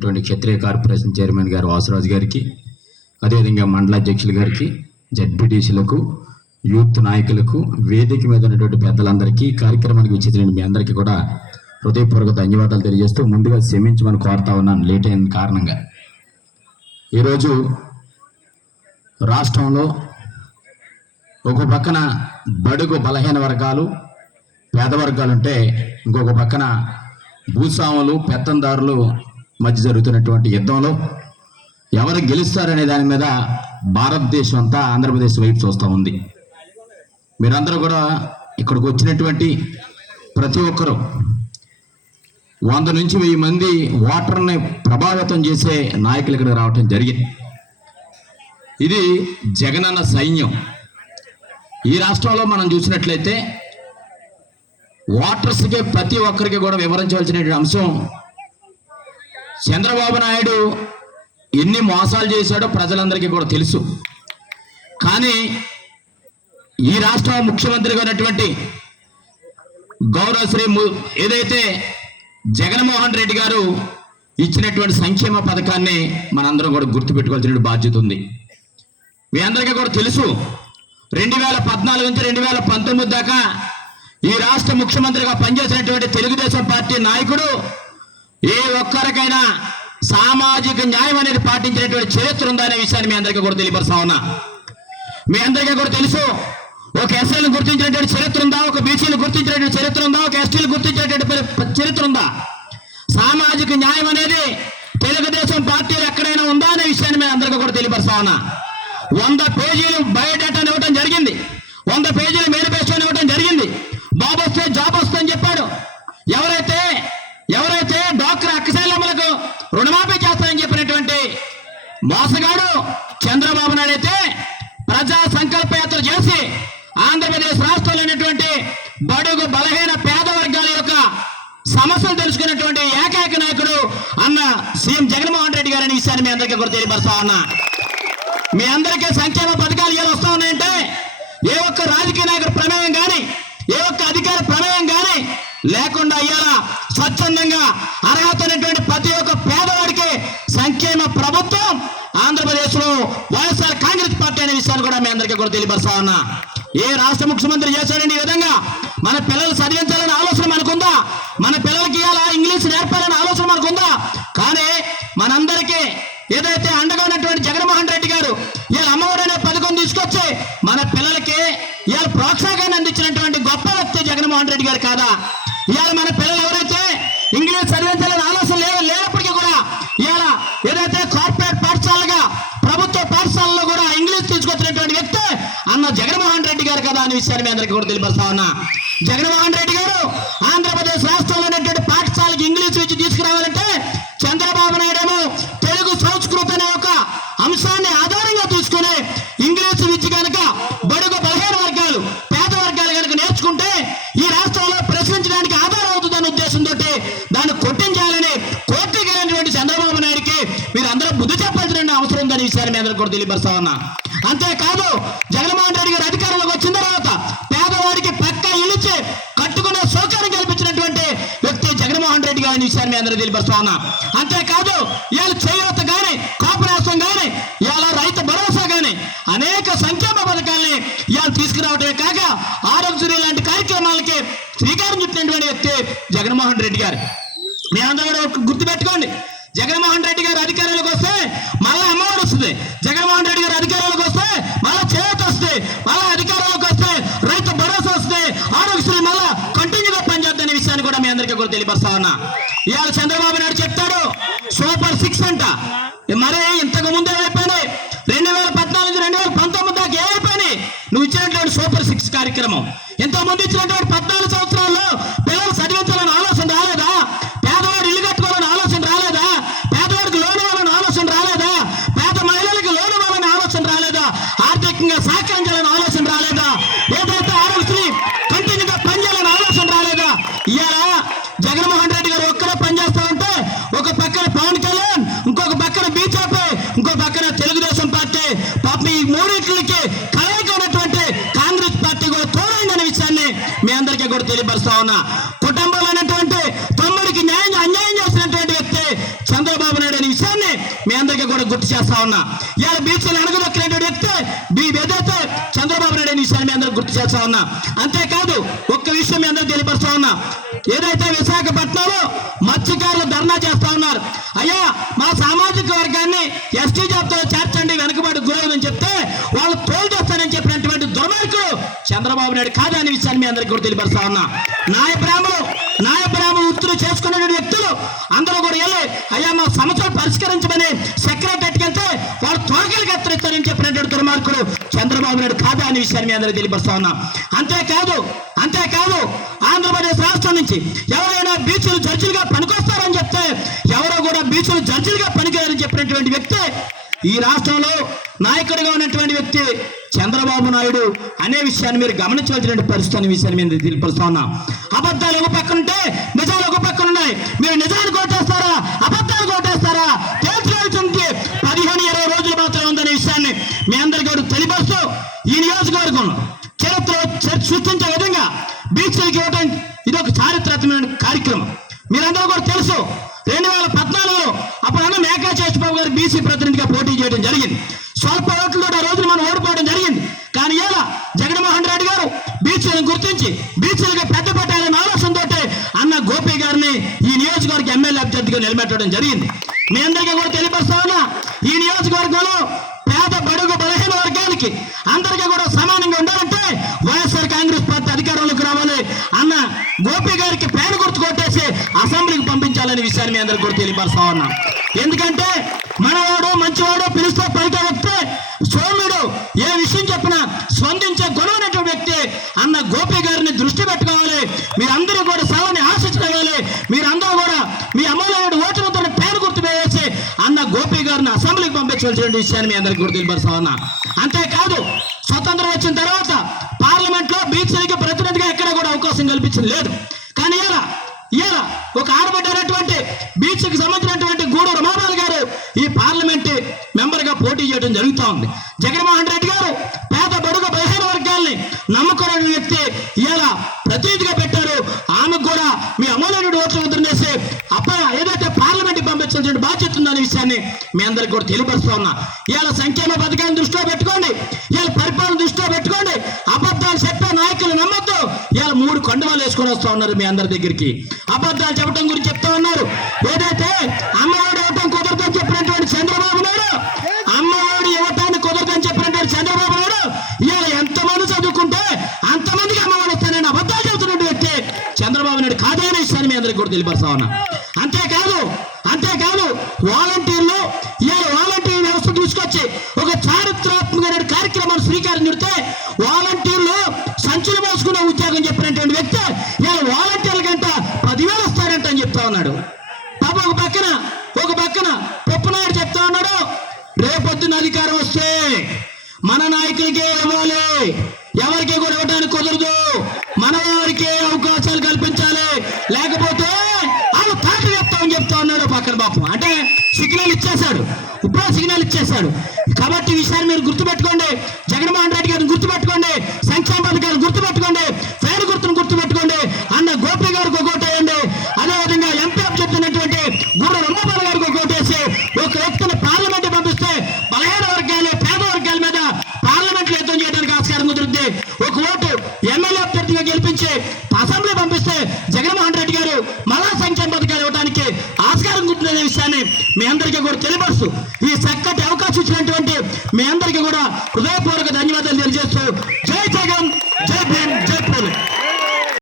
అటువంటి క్షత్రియ corporation chairman గారు వాసరాజు గారికి అదేవిధంగా మండల అధ్యక్షులు గారికి జడ్పీటీసీలకు యూత్ నాయకులకు వేదిక మీద ఉన్నటువంటి పెద్దలందరికీ కార్యక్రమానికి వచ్చిన మీ అందరికీ కూడా హృదయపూర్వక ధన్యవాదాలు తెలియజేస్తూ ముందుగా క్షమించమని కోరుతా ఉన్నాను లేట్ అయిన కారణంగా. ఈరోజు రాష్ట్రంలో ఒక పక్కన బడుగు బలహీన వర్గాలు పేద వర్గాలు ఉంటే ఇంకొక పక్కన భూస్వాములు పెత్తందారులు మధ్య జరుగుతున్నటువంటి యుద్ధంలో ఎవరు గెలుస్తారనే దాని మీద భారతదేశం అంతా ఆంధ్రప్రదేశ్ వైపు చూస్తూ ఉంది. మీరందరూ కూడా ఇక్కడికి వచ్చినటువంటి ప్రతి ఒక్కరూ వంద నుంచి వెయ్యి మంది ఓటర్ని ప్రభావితం చేసే నాయకులు ఇక్కడ రావటం జరిగింది. ఇది జగనన్న సైన్యం. ఈ రాష్ట్రంలో మనం చూసినట్లయితే ఓటర్స్కి ప్రతి ఒక్కరికి కూడా వివరించవలసినటువంటి అంశం చంద్రబాబు నాయుడు ఎన్ని మోసాలు చేశాడో ప్రజలందరికీ కూడా తెలుసు. కానీ ఈ రాష్ట్ర ముఖ్యమంత్రిగా ఉన్నటువంటి గౌరవ శ్రీ ఏదైతే జగన్మోహన్ రెడ్డి గారు ఇచ్చినటువంటి సంక్షేమ పథకాన్ని మనందరం కూడా గుర్తుపెట్టుకోవాల్సిన బాధ్యత ఉంది. మీ అందరికీ కూడా తెలుసు రెండు వేల పద్నాలుగు నుంచి రెండు వేల పంతొమ్మిది దాకా ఈ రాష్ట్ర ముఖ్యమంత్రిగా పనిచేసినటువంటి తెలుగుదేశం పార్టీ నాయకుడు ఏ ఒక్కరికైనా సామాజిక న్యాయం అనేది పాటించినటువంటి చరిత్ర ఉందనే విషయాన్ని మీ అందరికీ కూడా తెలియపరుస్తా ఉన్నా. మీ అందరికీ కూడా తెలుసు ఒక ఎస్ఐలు గుర్తించినటువంటి చరిత్ర ఉందా ఒక బీసీలు గుర్తించినటువంటి చరిత్ర ఉందా ఒక ఎస్టీలు గుర్తించినటువంటి చరిత్ర ఉందా? సామాజిక న్యాయం అనేది తెలుగుదేశం పార్టీలు ఎక్కడైనా ఉందా అనే విషయాన్ని మేము అందరికీ కూడా తెలియపరుస్తా ఉన్నా. వంద పేజీలు బయోడేటాని ఇవ్వడం జరిగింది. వంద పేజీలు మేనిఫెస్టోని ఇవ్వడం జరిగింది. బాబు వస్తే జాబ్ వస్తుందని చెప్పాడు. ఎవరైతే ఎవరైతే డాక్టర్ అక్కశైలమ్మలకు రుణమాఫీ చేస్తానని చెప్పినటువంటి మోసగాడు చంద్రబాబు నాయుడు అయితే ప్రజా సంకల్ప యాత్ర చేసి ఆంధ్రప్రదేశ్ రాష్ట్రంలో ఉన్నటువంటి బడుగు బలహీన పేద వర్గాల యొక్క సమస్యలు తెలుసుకున్నటువంటి ఏకైక నాయకుడు అన్న సీఎం జగన్మోహన్ రెడ్డి గారు అనే విషయాన్ని మీ అందరికీ కూడా తెలియపరుస్తా ఉన్నా. మీ అందరికీ సంక్షేమ పథకాలు ఏమి వస్తా ఉన్నాయంటే ఏ ఒక్క రాజకీయ నాయకుడు ప్రమేయం కానీ ఏ ఒక్క అధికార ప్రమేయం కానీ లేకుండా ఇవాళ స్వచ్ఛందంగా అర్హత ఉన్నటువంటి ప్రతి ఒక్క పేదవాడికి సంక్షేమ ప్రభుత్వం ఆంధ్రప్రదేశ్లో వైఎస్ఆర్ కాంగ్రెస్ పార్టీ అనే విషయాన్ని కూడా మీ అందరికీ కూడా తెలియపరుస్తా ఉన్నా. ఏ రాష్ట్ర ముఖ్యమంత్రి చేశాడండి ఈ విధంగా? మన పిల్లలు చదివించాలనే ఆలోచన మనకుందా? మన పిల్లలకి ఇవ్వాలా ఇంగ్లీష్ నేర్పాలనే ఆలోచన మనకుందా? కానీ మనందరికీ ఏదైతే అండగా ఉన్నటువంటి జగన్మోహన్ రెడ్డి గారు ఇవాళ అమ్మఒడి అనే పథకం తీసుకొచ్చి మన పిల్లలకి ఇవాళ ప్రోత్సాహాన్ని అందించినటువంటి గొప్ప వ్యక్తి జగన్మోహన్ రెడ్డి గారు కాదా? ఇవాళ మన పిల్లలు ఎవరైతే ఇంగ్లీష్ చదివించాలని ఆలోచన లేదు లేనప్పటికీ కూడా ఇవాళ ఏదైతే కార్పొరేట్ పాఠశాలగా ప్రభుత్వ పాఠశాలలో కూడా ఇంగ్లీష్ తీసుకొచ్చినటువంటి వ్యక్తి అన్న జగన్మోహన్ రెడ్డి గారు కదా అనే విషయాన్ని మీ అందరికీ కూడా తెలియపరుస్తా ఉన్నా. జగన్మోహన్ రెడ్డి గారు ఆంధ్రప్రదేశ్ రాష్ట్రంలో ఉన్నటువంటి పాఠశాలకి ఇంగ్లీష్ విద్య తీసుకురావాలంటే చంద్రబాబు నాయుడు ఏమో తెలుగు సంస్కృతి అనే ఒక అంశాన్ని ఆధారం తీసుకుని ఇంగ్లీష్ విద్య కనుక బడుగు బలహీన వర్గాలు పేద వర్గాలు కనుక నేర్చుకుంటే ఈ రాష్ట్రంలో ప్రశ్నించడానికి ఆధారం అవుతుందనే ఉద్దేశంతో దాన్ని కొట్టించాలని కోర్టుకి వెళ్ళినటువంటి చంద్రబాబు నాయుడికి మీరు అందరూ బుద్ధి చెప్పాల్సిన అవసరం ఉందని విషయాన్ని మీ కూడా తెలియపరుస్తా ఉన్నా. అంతేకాదు జగన్మోహన్ రెడ్డి గారు అధికారంలోకి వచ్చిన తర్వాత పేదవాడికి పక్క ఇల్లుచి కట్టుకునే సౌకర్యం కల్పించినటువంటి వ్యక్తి జగన్మోహన్ రెడ్డి గారి విషయాన్ని మీ అందరూ తెలియపరుస్తా ఉన్నా. అంతేకాదు ఇవాళ చేయూత కానీ కాపురాసం కానీ ఇవాళ రైతు భరోసా కానీ అనేక సంక్షేమ పథకాల్ని ఇవాళ తీసుకురావటమే కాక ఆరోగ్యశ్రీ లాంటి కార్యక్రమాలకి శ్రీకారం చుట్టినటువంటి వ్యక్తి జగన్మోహన్ రెడ్డి గారు. మీ అందరూ కూడా గుర్తుపెట్టుకోండి జగన్మోహన్ రెడ్డి గారు అధికారంలోకి వస్తే మళ్ళా అమ్మఒడి వస్తుంది. జగన్మోహన్ రెడ్డి గారు అధికారంలోకి వస్తే మళ్ళా చేతి వస్తే మళ్ళా అధికారంలోకి వస్తే రైతు భరోసా వస్తే ఆరోగ్యశ్రీ మళ్ళా కంటిన్యూగా పనిచేద్దనే విషయాన్ని కూడా మీ అందరికీ కూడా తెలియపరుస్తా ఉన్నా. ఇవాళ చంద్రబాబు నాయుడు చెప్తాడు సూపర్ సిక్స్ అంట. మరే ఇంతకు ముందే అయిపోయినాయి. రెండు వేల పద్నాలుగు నుంచి రెండు వేల పంతొమ్మిది దాకా ఏమైపోయినాయి? నువ్వు ఇచ్చినటువంటి సూపర్ సిక్స్ కార్యక్రమం. సంబంధించినటువంటి పద్నాలుగు సంవత్సరాల్లో పిల్లలు చదివించాలని ఆలోచన రాలేదా? పేదవాడు ఇల్లు కట్టుకోవాలని ఆలోచన రాలేదా? పేదవాడికి లోన్ ఇవ్వాలని ఆలోచన రాలేదా? పేద మహిళలకు లోన్ ఇవ్వాలని ఆలోచన రాలేదా? ఆర్థికంగా సహకరించాలని ఆలోచన రాలేదా ఏదైతే ఆరోగ్యశ్రీ కంటిన్యూగా పనిచేయాలని ఆలోచన రాలేదా ఇవాళ జగన్మోహన్ రెడ్డి గారు ఒక్కరే పనిచేస్తా ఉంటే ఒక పక్కన పవన్ కళ్యాణ్ ఇంకొక పక్కన బీజేపీ ఇంకో పక్కన తెలుగుదేశం పార్టీ పాపం ఈ మూడింటికి కలయిక ఉన్నటువంటి కాంగ్రెస్ పార్టీ కూడా తోడైందనే విషయాన్ని మీ అందరికీ కూడా తెలియపరుస్తా ఉన్నా. కుటుంబంలో ఉన్నటువంటి తమ్ముడికి న్యాయం అన్యాయం చేసినటువంటి వ్యక్తి చంద్రబాబు నాయుడు అనే విషయాన్ని మీ అందరికీ కూడా గుర్తు చేస్తా ఉన్నా. ఇవాళ బీచ్లు అణగదొక్కినటువంటి వ్యక్తి మీ ఏదైతే చంద్రబాబు నాయుడు అనే విషయాన్ని మీ అందరికి గుర్తు చేస్తా ఉన్నా. అంతేకాదు ఒక్క విషయం మీ అందరికి తెలియపరుస్తా ఉన్నా. ఏదైతే విశాఖపట్నంలో మత్స్యకారులు ధర్నా చేస్తా ఉన్నారు అయ్యా మా సామాజిక వర్గాన్ని ఎస్టీ జాబ్తో చేర్చండి వెనుకబడి గురవుదని చెప్తే వాళ్ళు తోల్చేస్తానని చెప్పినటువంటి దుర్మార్గుడు చంద్రబాబు నాయుడు కాదని విషయాన్ని మీ అందరికీ కూడా తెలియపరుస్తా ఉన్నా. నాయ బ్రాహ్మలు నాయ బ్రాహ్మణ వృత్తులు చేసుకున్న వ్యక్తులు అందరూ కూడా వెళ్ళి అయ్యా మా సమస్యలు పరిష్కరించమని సెక్రటరీకి వెళ్తే వాళ్ళు తోకలు కత్తిరిస్తారని చెప్పినటువంటి దుర్మార్గుడు చంద్రబాబు నాయుడు కాదా అనే విషయాన్ని మీ అందరూ తెలియపరుస్తా ఉన్నాం. అంతేకాదు అంతేకాదు ఆంధ్రప్రదేశ్ రాష్ట్రం నుంచి ఎవరైనా బీచ్లు జడ్జిలుగా పనికొస్తారని చెప్తే ఎవరో కూడా బీచ్లు జడ్జిలుగా పనికిరారని చెప్పినటువంటి వ్యక్తి ఈ రాష్ట్రంలో నాయకుడిగా ఉన్నటువంటి వ్యక్తి చంద్రబాబు నాయుడు అనే విషయాన్ని మీరు గమనించవలసిన పరిస్థితి అనే విషయాన్ని మేము తెలియపరుస్తా ఉన్నాం. అబద్ధాలు ఒక పక్కన ఉంటే నిజాలు ఒక పక్కన ఉన్నాయి. మీరు నిజాలు కోటేస్తారా అబద్ధాలు కొట్టేస్తారా? తేల్చుకోవాల్సింది పదిహేను ఇరవై రోజులు మాత్రమే ఉందనే విషయాన్ని మీ అందరూ బీసీ ప్రతినిధిగా పోటీ చేయడం జరిగింది. స్వల్ప ఓట్లతో ఆ రోజున మనం ఓడిపోవడం జరిగింది. కానీ ఇలా జగన్మోహన్ రెడ్డి గారు బీచ్లను గుర్తించి బీచ్లుగా పెద్ద పెట్టాలనే ఆలోచనతో అన్న గోపి గారిని ఈ నియోజకవర్గ ఎమ్మెల్యే అభ్యర్థిగా నిలబెట్టడం జరిగింది. మీ అందరికీ కూడా తెలియపరుస్తామన్నా ఈ నియోజకవర్గంలో పేద బడుగు బలహీన వర్గానికి అందరికీ కూడా సమానంగా ఉండాలంటే వైఎస్ఆర్ కాంగ్రెస్ పార్టీ అధికారంలోకి రావాలి అన్న గోపి గారికి పేరు గుర్తు కొట్టేసి అసెంబ్లీకి పంపించాలనే విషయాన్ని మీ అందరికీ కూడా తెలియపరుస్తా ఉన్నాం. ఎందుకంటే మనవాడు మంచివాడు పిలుస్తూ పైకి వస్తే సోముడు ఏ విషయం చెప్పినా స్పందించే గుణమైనటువంటి వ్యక్తి అన్న గోపి గారిని దృష్టి పెట్టుకోవాలి. మీరందరూ కూడా సేవని ఆశించుకోవాలి. మీరందరూ కూడా మీ అమూల్యమైన ఓటులతో పేరు గుర్తు వేసి అన్న గోపి గారిని అసెంబ్లీకి పంపించవలసిన విషయాన్ని మీ అందరికీ గుర్తు తెలియపరుస్తా ఉన్నా. అంతేకాదు స్వతంత్రం వచ్చిన తర్వాత పార్లమెంట్లో బీచ్లకి ప్రతినిధిగా ఎక్కడ కూడా అవకాశం కల్పించింది లేదు. కానీ ఇలా ఇలా ఒక ఆడబడ్డైనటువంటి బీచ్కి సంబంధించినటువంటి గూడూరు రమాబాల్ గారు ఈ పార్లమెంట్ మెంబర్గా పోటీ చేయడం జరుగుతూ ఉంది జగన్మోహన్ రెడ్డి గారు పేద బడుగు బలహీన వర్గాల్ని నమ్ముకున్న వ్యక్తి ఇలా ప్రతినిధిగా పెట్టారు. ఆమెకు కూడా మీ అమూల్యమైన ఓట్లు వదిలేసి అప్ప ఏదైతే పార్లమెంట్ పంపించాల్సిన బాధ్యత ఉందనే విషయాన్ని మీ అందరికి కూడా తెలియపరుస్తూ ఉన్నా. ఇవాళ సంక్షేమ పథకాన్ని దృష్టిలో పెట్టుకోండి. ఇవాళ పరిపాలన దృష్టిలో పెట్టుకోండి. అబద్ధాలు చెప్పే నాయకులు నమ్మొద్దు. ఇవాళ మూడు కొండవాళ్ళు వేసుకొని వస్తా ఉన్నారు మీ అందరి దగ్గరికి. అబద్ధాలు చెప్పడం గురించి చెప్తా ఉన్నారు. ఏదైతే అమ్మఒడి కూడా తెలియపరుస్తా ఉన్నా. అంతేకాదు అంతేకాదు వాలంటీర్లు ఇవాళ వాలంటీర్ వ్యవస్థ తీసుకొచ్చి ఒక చారిత్రాత్మకమైన కార్యక్రమాన్ని శ్రీకారం చుడితే వాలంటీర్లు సంచులు మోసుకునే ఉద్యోగం చెప్పినటువంటి వ్యక్తి ఇవాళ వాలంటీర్ల గంట పదివేలు వస్తారంట అని చెప్తా ఉన్నాడు. పాప ఒక పక్కన ఒక పక్కన పొప్పనాయుడు చెప్తా ఉన్నాడు రేపొద్దున అధికారం వస్తే మన నాయకులకే ఇవ్వాలి ఎవరికి కూడా ఇవ్వడానికి కుదరదు. చేశాడు ఇప్పుడు సిగ్నల్ ఇచ్చేశాడు. కాబట్టి విషయాన్ని మీరు గుర్తుపెట్టుకోండి. జగన్మోహన్ రెడ్డి గారిని గుర్తుపెట్టుకోండి. సంక్షేమ పథకాలు గుర్తుపెట్టుకోండి. పేరు గుర్తును గుర్తుపెట్టుకోండి. అన్న గోపి గారికి ఒక ఓటేయండి అదేవిధంగా ఎంపీ చెప్తున్నటువంటి గూడ రమ్మపాల గారికి ఒక ఓటేసి ఒక వ్యక్తిని పార్లమెంట్ పంపిస్తే బలహీన వర్గాలు పేద వర్గాల మీద పార్లమెంట్ యుద్ధం చేయడానికి ఆస్కారం కుదురుద్ది. ఒక ఓటు ఎమ్మెల్యే అభ్యర్థిగా గెలిపించి అసెంబ్లీ పంపిస్తే మీ అందరికీ కూడా తెలియపరుస్తూ ఈ చక్కటి అవకాశం ఇచ్చినటువంటి మీ అందరికీ కూడా హృదయపూర్వక ధన్యవాదాలు.